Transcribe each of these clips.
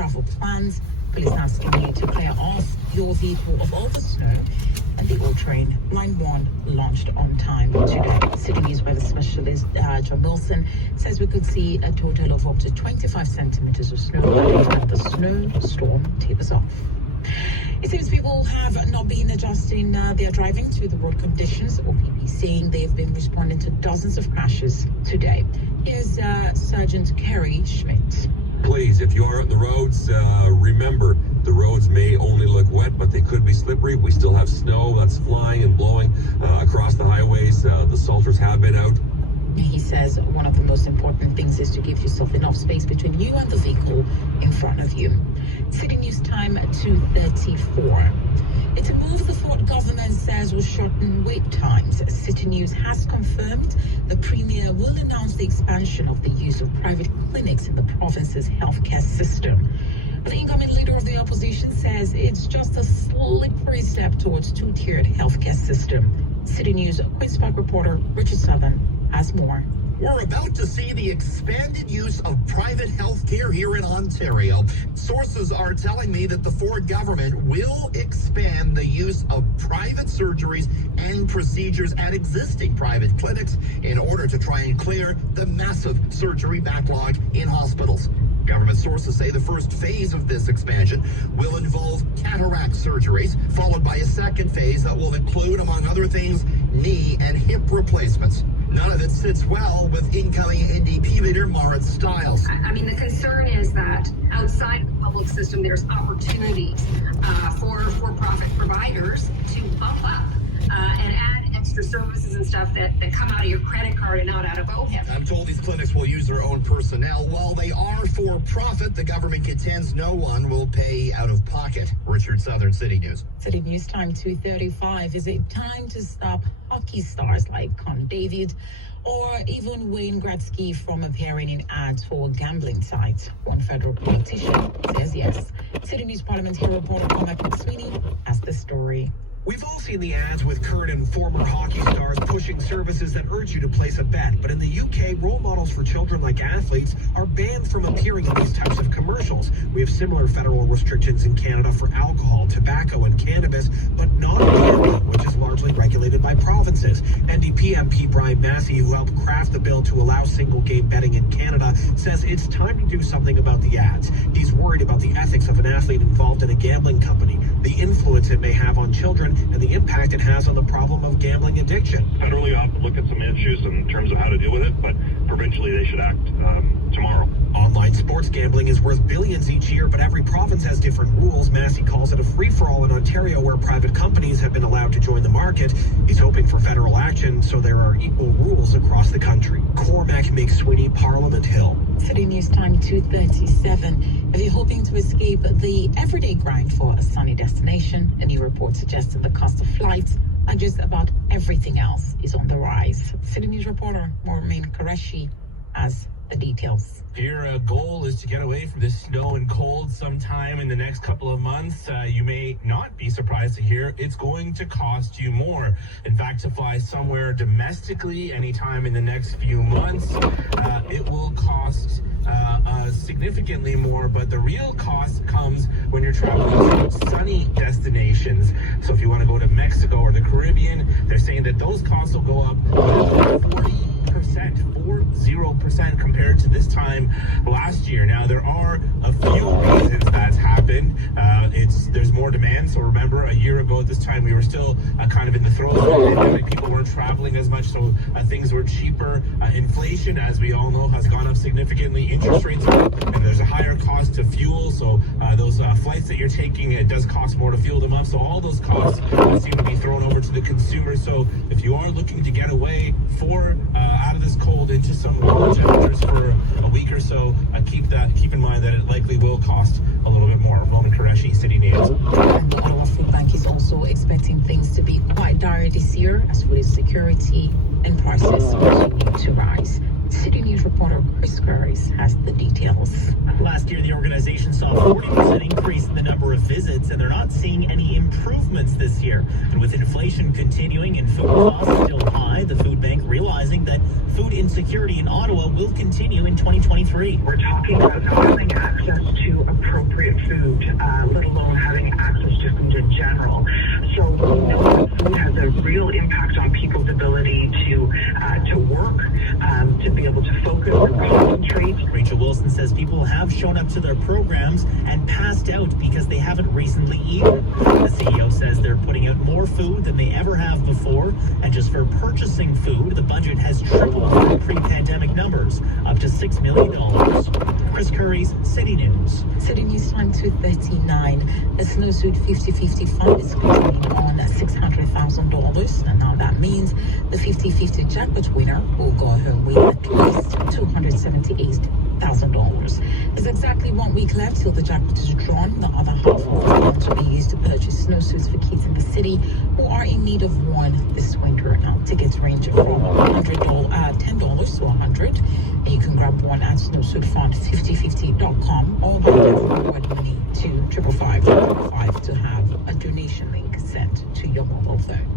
travel plans. Police asking you to clear off your vehicle of all the snow. And the old train, Line 1, launched on time today. City News weather specialist John Wilson says we could see a total of up to 25 centimeters of snow by the time the snowstorm tapers off. It seems people have not been adjusting their driving to the road conditions. OPP saying they've been responding to dozens of crashes today. Here's Sergeant Kerry Schmidt. Please, if you are on the roads, remember the roads may only look wet, but they could be slippery. We still have snow that's flying and blowing across the highways. The salters have been out. He says one of the most important things is to give yourself enough space between you and the vehicle in front of you. City News time at 2:34. It's a move the Ford government says will shorten wait times. City News has confirmed the Premier will announce the expansion of the use of private clinics in the province's healthcare system. But the incoming leader of the opposition says it's just a slippery step towards two-tiered healthcare system. City News Queen's Park reporter Richard Southern has more. We're about to see the expanded use of private health care here in Ontario. Sources are telling me that the Ford government will expand the use of private surgeries and procedures at existing private clinics in order to try and clear the massive surgery backlog in hospitals. Government sources say the first phase of this expansion will involve cataract surgeries, followed by a second phase that will include, among other things, knee and hip replacements. None of it sits well with incoming NDP leader Marit Stiles. I mean, the concern is that outside the public system, there's opportunities for for-profit providers to bump up and add extra services and stuff that come out of your credit card and not out of OHIP. I'm told these clinics will use their own personnel. While they are for-profit, the government contends no one will pay out of pocket. Richard Southern, City News. City News time 2:35. Is it time to stop hockey stars like Connor David or even Wayne Gretzky from appearing in ads for gambling sites? One federal politician says yes. City News parliamentary reporter Cormac McSweeney has the story. We've all seen the ads with current and former hockey stars pushing services that urge you to place a bet. But in the UK, role models for children like athletes are banned from appearing in these types of commercials. We have similar federal restrictions in Canada for alcohol, tobacco, and cannabis, but not gambling, which is largely regulated by provinces. NDP MP Brian Massey, who helped craft the bill to allow single-game betting in Canada, says it's time to do something about the ads. He's worried about the ethics of an athlete involved in a gambling company, the influence it may have on children, and the impact it has on the problem of gambling addiction. Federally, you have to look at some issues in terms of how to deal with it, but provincially they should act tomorrow. Online sports gambling is worth billions each year, but every province has different rules. Massey calls it a free-for-all in Ontario, where private companies have been allowed to join the market. He's hoping for federal action so there are equal rules across the country. Cormac McSweeney, Parliament Hill. City News time 2:37. If you're hoping to escape the everyday grind for a sunny destination, a new report suggests that the cost of flights, like just about everything else, is on the rise. City News reporter Maureen Qureshi has the details. Your goal is to get away from this snow and cold sometime in the next couple of months. You may not be surprised to hear it's going to cost you more. In fact, to fly somewhere domestically anytime in the next few months, it will cost significantly more, but the real cost comes when you're traveling to sunny destinations. So if you want to go to Mexico or the Caribbean, they're saying that those costs will go up 40% compared to this time last year. Now, there are a few reasons that's happened. There's more demand. So remember, a year ago at this time, we were still kind of in the throes of the pandemic. People weren't traveling as much, so things were cheaper. Inflation, as we all know, has gone up significantly. Interest rates are up, and there's a higher cost to fuel. So those flights that you're taking, it does cost more to fuel them up. So all those costs seem to be thrown over to the consumer. So if you are looking to get away out of this cold into some warmer temperatures for a week or so, keep in mind that it likely will cost a little bit more. Roman Qureshi, City News. And the Ottawa Food Bank is also expecting things to be quite dire this year, as food insecurity and prices continue to rise. City News reporter Chris Curris has the details. Last year, the organization saw a 40% increase in the number of visits, and they're not seeing any improvements this year. And with inflation continuing and food costs still high, the food bank realizing that food insecurity in Ottawa will continue in 2023. We're talking about not having access to appropriate impact on people's ability to work, to be able to focus and concentrate. Rachel Wilson says people have shown up to their programs and passed out because they haven't recently eaten. The CEO says they're putting out more food than they ever have before, and just for purchasing food, the budget has tripled from pre-pandemic numbers, up to $6 million. Chris Curry's City News. City News Time 2:39. A snowsuit 50-50 fund is closing on $600,000, and now that means the 50-50 jackpot winner will go home with at least $278,000. There's exactly 1 week left till the jackpot is drawn. The other half of the fund to be used to purchase snowsuits for kids in the city who are in need of one this winter. Now, tickets range from $10 to $100, and you can grab one at snowsuitfund5050.com or by forward money to 555 to have a donation link sent to your mobile phone.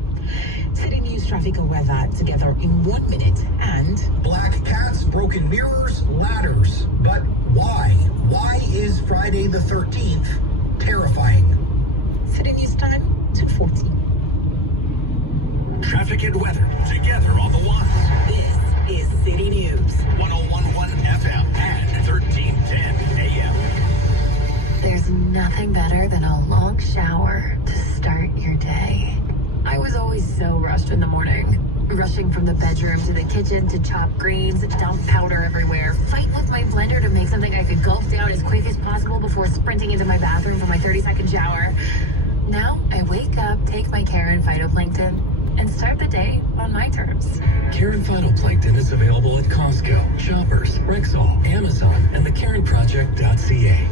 City News traffic and weather together in 1 minute. And Black cats, broken mirrors, ladders. But why? Why is Friday the 13th terrifying? City News Time 2:40. Traffic and weather together on the ones. This is City News. 101.1 FM and 1310 AM. There's nothing better than a long shower to start your day. I was always so rushed in the morning. Rushing from the bedroom to the kitchen to chop greens, dump powder everywhere, fighting with my blender to make something I could gulp down as quick as possible before sprinting into my bathroom for my 30-second shower. Now I wake up, take my Karen Phytoplankton, and start the day on my terms. Karen Phytoplankton is available at Costco, Shoppers, Rexall, Amazon, and theKarenProject.ca.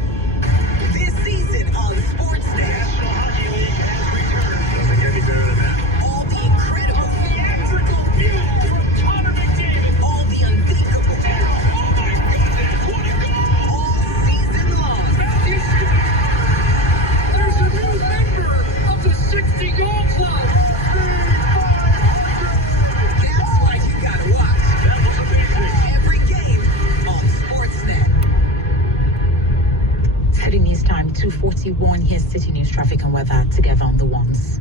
This season on Sportsnet. National Hockey League has returned. Doesn't get any better than that. All the incredible theatrical news from Connor McDavid. All the unthinkable. Oh my goodness, what a goal! All season long. There's a new member of the 60-goal club. That's why you gotta watch. That was amazing. Every game on Sportsnet. City News Time 2:41. Here's City News traffic and weather together on the ones.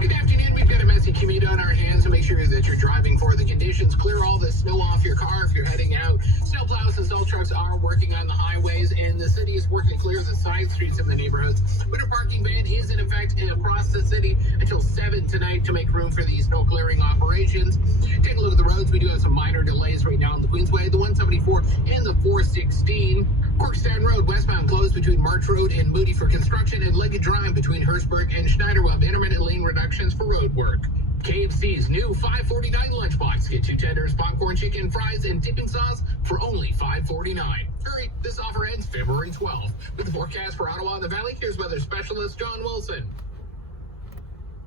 Good afternoon. We've got a messy commute on our hands, so make sure that you're driving for the conditions. Clear all the snow off your car if you're heading out. Snowplows and salt trucks are working on the highways, and the city is working to clear the side streets in the neighborhoods. Winter parking ban is in effect across the city until 7 tonight to make room for the snow clearing operations. Take a look at the roads. We do have some minor delays right now on the Queensway, the 174 and the 416. Corkstown Road westbound closed between March Road and Moody for construction, and Leggett Drive between Hurstburg and Schneider will have intermittent lane reductions for road work. KFC's new $5.49 lunchbox. Get 2 tenders, popcorn, chicken, fries, and dipping sauce for only $5.49. Hurry, this offer ends February 12th. With the forecast for Ottawa and the Valley, here's weather specialist John Wilson.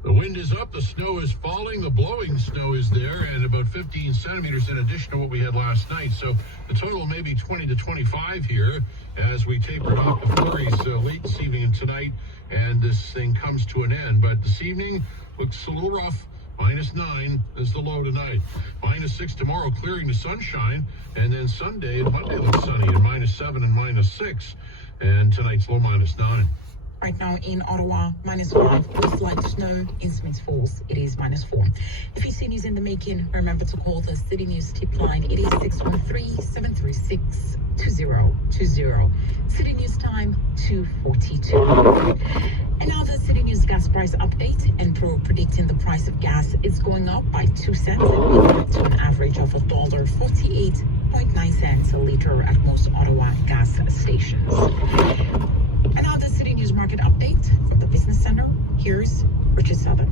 The wind is up, the snow is falling, the blowing snow is there, and about 15 centimeters in addition to what we had last night. So the total may be 20 to 25 here as we taper off the flurries late this evening and tonight, and this thing comes to an end. But this evening looks a little rough. -9 is the low tonight. -6 tomorrow, clearing to sunshine, and then Sunday and Monday looks sunny at -7 and -6, and tonight's low -9. Right now in Ottawa, -5 with light snow. In Smiths Falls, it is -4. If you see news in the making, remember to call the City News tip line. It is 613-736-2020. City News Time 2:42. And now the City News gas price update. Enpro predicting the price of gas is going up by 2 cents to an average of $1.48.9 a liter at most Ottawa gas stations. And now the City News market update from the Business Center. Here's Richard Southern.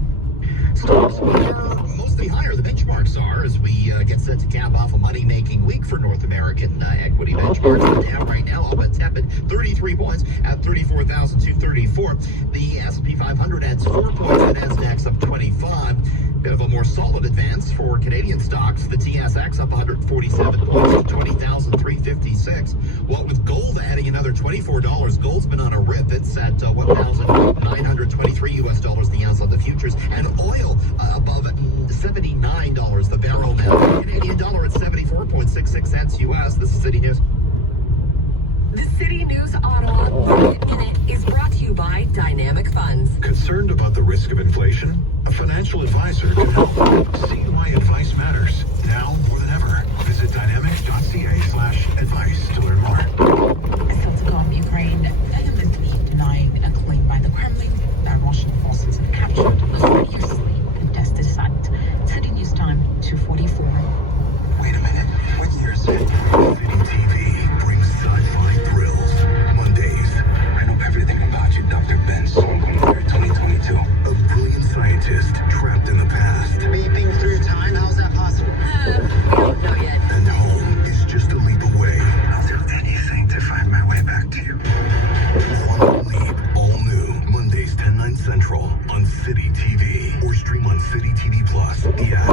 Stocks are mostly higher. The benchmarks are as we get set to cap off a money-making week for North American equity benchmarks. The Dow right now up at tepid 33 points at 34,234. The S&P 500 adds 4 points. The Nasdaq's up 25. Bit of a more solid advance for Canadian stocks. The TSX up 147 points to 20,356. What with gold adding another $24. Gold's been on a rip. It's at $1,923 US the ounce on the futures, and oil above $79 the barrel now. Canadian dollar at 74.66 cents US. This is City News. The City News Ottawa Minute in It is brought to you by Dynamic Funds. Concerned about the risk of inflation? A financial advisor can help. See why advice matters. Now more than ever. Visit dynamics.ca/advice to learn more. Celticom Ukraine vehemently denying a claim by the Kremlin that Russian forces have captured a fiercely contested site. City News Time 2:44. Wait a minute. What year is it? City TV brings sci-fi thrills. Mondays. I know everything about you, Dr. Ben. So I'm going there 2022. A brilliant scientist trapped in the past. Beeping through time? How's that possible? We don't know yet. And home is just a leap away. I'll do anything to find my way back to you. Quantum Leap. All new. Mondays 10/9 Central on City TV. Or stream on City TV Plus, the app.